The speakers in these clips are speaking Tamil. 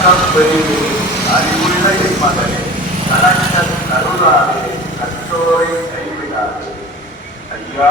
கலக்கம் பெரிது அறிவுள்ள என் மகனே கலக்க கருளாதே கற்றோரை கைவிடாதே ஐயா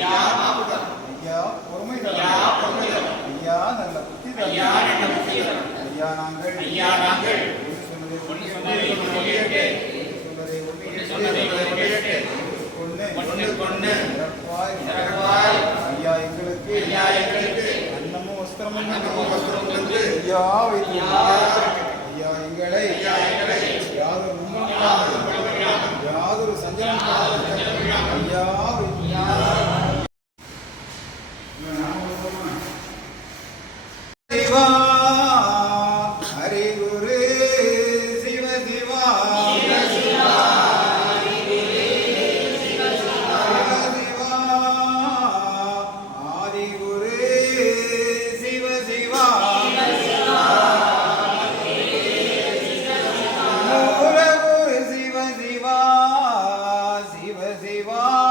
ஐயா பொறுமை ஐயா நல்ல புத்தி ஐயா நாங்கள். ஐயா நாங்கள். Deva.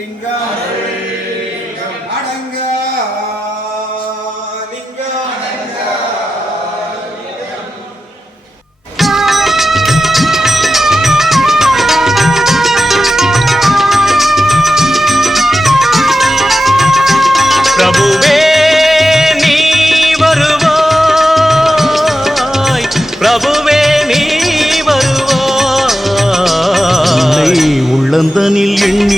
அருள்லிங்கம் அடங்கா லிங்கம் பிரபுவே நீ வருவாய். பிரபுவே நீ வருவாய். உள்ளந்தனில் எண்ணி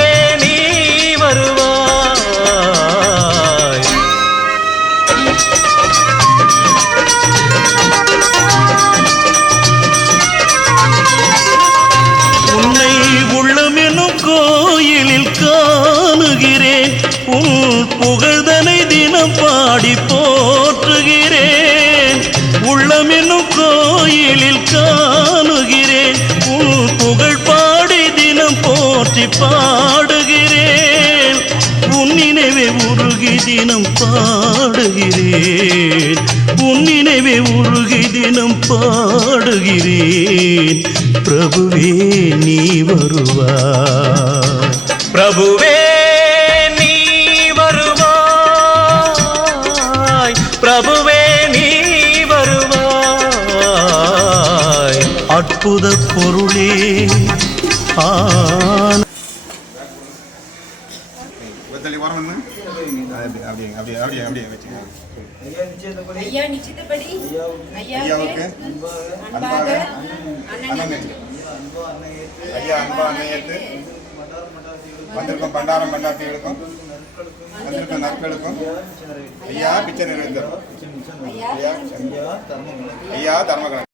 தினம் பாடுகிறேன். பிரபுவே நீ வருவாய். பிரபுவே நீ வருவாய். பிரபுவே நீ வருவாய். அற்புத பொருளே ஆன அப்படியே அப்படியே அப்படியே அப்படியே வச்சுக்கோங்க ஐயா நிச்சயத்தபடி ஐயாவுக்கு ஐயாவுக்கு அன்பாக ஐயா அன்பா அன்னையத்து வந்திருக்கும் பண்டாரம் பண்டாத்திகளுக்கும் வந்திருக்கும் நற்களுக்கும். ஐயா பிச்சை நிறைவேற்றரும் ஐயா தர்மகலன்